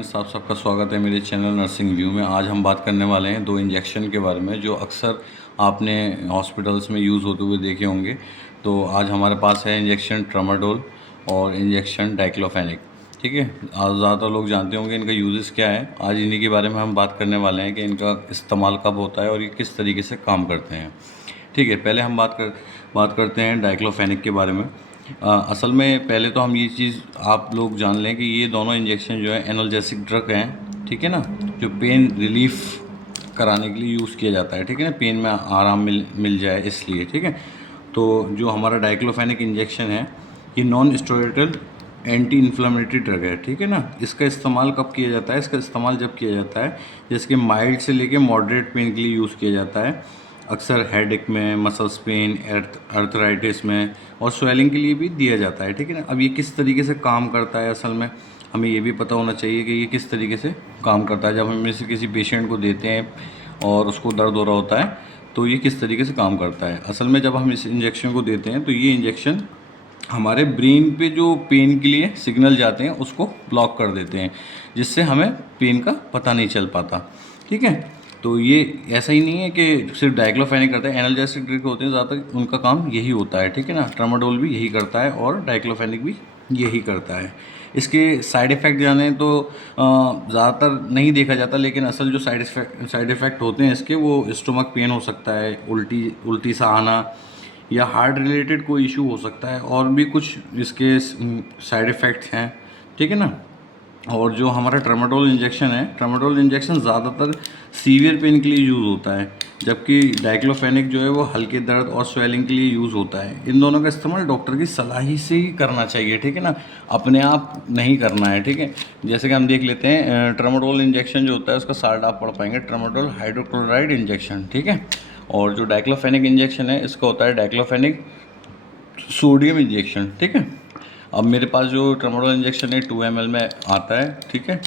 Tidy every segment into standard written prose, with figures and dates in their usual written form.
Friends, आप सबका स्वागत है मेरे चैनल नर्सिंग व्यू में। आज हम बात करने वाले हैं दो इंजेक्शन के बारे में जो अक्सर आपने हॉस्पिटल्स में यूज़ होते हुए देखे होंगे। तो आज हमारे पास है इंजेक्शन ट्रामाडोल और इंजेक्शन डाइक्लोफेनेक। ठीक है, आज ज़्यादातर लोग जानते होंगे इनका यूजेस क्या है। आज इन्हीं के बारे में हम बात करने वाले हैं कि इनका इस्तेमाल कब होता है और ये किस तरीके से काम करते हैं। ठीक है, पहले हम बात करते हैं डाइक्लोफेनेक के बारे में। असल में पहले तो हम ये चीज़ आप लोग जान लें कि ये दोनों इंजेक्शन जो है एनाल्जेसिक ड्रग हैं। ठीक है ना, जो पेन रिलीफ कराने के लिए यूज़ किया जाता है। ठीक है ना, पेन में आराम मिल जाए इसलिए। ठीक है, तो जो हमारा डाइक्लोफेनेक इंजेक्शन है ये non steroidal anti inflammatory drug है। ठीक है ना, इसका इस्तेमाल कब किया जाता है? इसका इस्तेमाल जब किया जाता है जिसके माइल्ड से लेके मॉडरेट पेन के लिए यूज़ किया जाता है। अक्सर हेडेक में, मसल्स पेन, अर्थराइटिस में और स्वेलिंग के लिए भी दिया जाता है। ठीक है ना, अब ये किस तरीके से काम करता है असल में हमें ये भी पता होना चाहिए कि ये किस तरीके से काम करता है। जब हम इसे किसी पेशेंट को देते हैं और उसको दर्द हो रहा होता है तो ये किस तरीके से काम करता है। असल में जब हम इस इंजेक्शन को देते हैं तो ये इंजेक्शन हमारे ब्रेन पे जो पेन के लिए सिग्नल जाते हैं उसको ब्लॉक कर देते हैं, जिससे हमें पेन का पता नहीं चल पाता। ठीक है, तो ये ऐसा ही नहीं है कि सिर्फ डाइक्लोफेनेक करता है, एनाल्जेसिक ड्रग होते हैं ज़्यादातर उनका काम यही होता है। ठीक है ना, ट्रामाडोल भी यही करता है और डाइक्लोफेनेक भी यही करता है। इसके साइड इफ़ेक्ट जाने तो ज़्यादातर नहीं देखा जाता, लेकिन असल जो साइड इफ़ेक्ट होते हैं इसके वो स्टोमक पेन हो सकता है, उल्टी सा आना या हार्ट रिलेटेड कोई इशू हो सकता है, और भी कुछ इसके साइड इफ़ेक्ट्स हैं। ठीक है ना, और जो हमारा ट्रामाडोल इंजेक्शन है, ट्रामाडोल इंजेक्शन ज़्यादातर सीवियर पेन के लिए यूज़ होता है, जबकि डाइक्लोफेनेक जो है वो हल्के दर्द और स्वेलिंग के लिए यूज़ होता है। इन दोनों का इस्तेमाल डॉक्टर की सलाह ही से ही करना चाहिए। ठीक है ना, अपने आप नहीं करना है। ठीक है, जैसे कि हम देख लेते हैं ट्रामाडोल इंजेक्शन जो होता है उसका शार्ट आप पढ़ पाएंगे, ट्रामाडोल हाइड्रोक्लोराइड इंजेक्शन। ठीक है, और जो डाइक्लोफेनेक इंजेक्शन है इसका होता है डाइक्लोफेनेक सोडियम इंजेक्शन। ठीक है, अब मेरे पास जो ट्रामाडोल इंजेक्शन है 2 ml में आता है। ठीक है,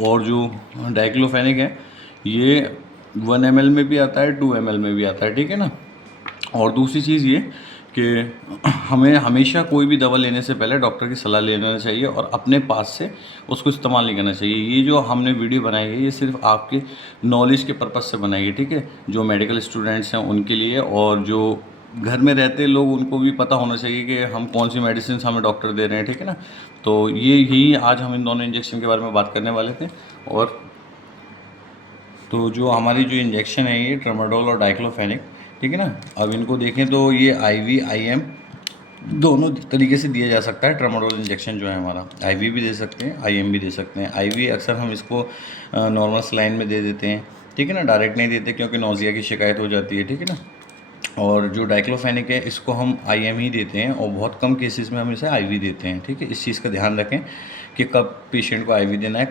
और जो डाइक्लोफेनेक है ये 1 ml में भी आता है, 2 ml में भी आता है। ठीक है ना, और दूसरी चीज़ ये कि हमें हमेशा कोई भी दवा लेने से पहले डॉक्टर की सलाह लेना चाहिए और अपने पास से उसको इस्तेमाल नहीं करना चाहिए। ये जो हमने वीडियो बनाई है ये सिर्फ आपके नॉलेज के पर्पज़ से बनाई है। ठीक है, जो मेडिकल स्टूडेंट्स हैं उनके लिए, और जो घर में रहते लोग उनको भी पता होना चाहिए कि हम कौन सी मेडिसिन हमें डॉक्टर दे रहे हैं। ठीक है ना, तो यही आज हम इन दोनों इंजेक्शन के बारे में बात करने वाले थे। और तो जो हमारी जो इंजेक्शन है ये ट्रामाडोल और डाइक्लोफेनेक, ठीक है ना, अब इनको देखें तो ये IV IM दोनों तरीके से दिया जा सकता है। ट्रामाडोल इंजेक्शन जो है हमारा IV भी दे सकते हैं, IM भी दे सकते हैं। IV अक्सर हम इसको नॉर्मल सलाइन में दे देते हैं। ठीक है ना, डायरेक्ट नहीं देते क्योंकि नौजिया की शिकायत हो जाती है। ठीक है ना, और जो डाइक्लोफेनेक है इसको हम IM ही देते हैं और बहुत कम केसेस में हम इसे IV देते हैं। ठीक है, इस चीज़ का ध्यान रखें कि कब पेशेंट को IV देना है,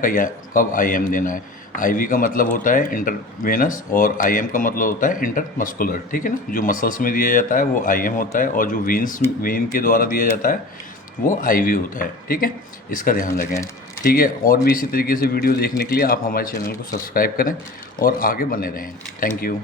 कब IM देना है। IV का मतलब होता है इंटरवेनस और IM का मतलब होता है इंटरमस्कुलर। ठीक है ना, जो मसल्स में दिया जाता है वो IM होता है और जो वेन के द्वारा दिया जाता है वो IV होता है। ठीक है, इसका ध्यान रखें। ठीक है, और भी इसी तरीके से वीडियो देखने के लिए आप हमारे चैनल को सब्सक्राइब करें और आगे बने रहें। Thank you.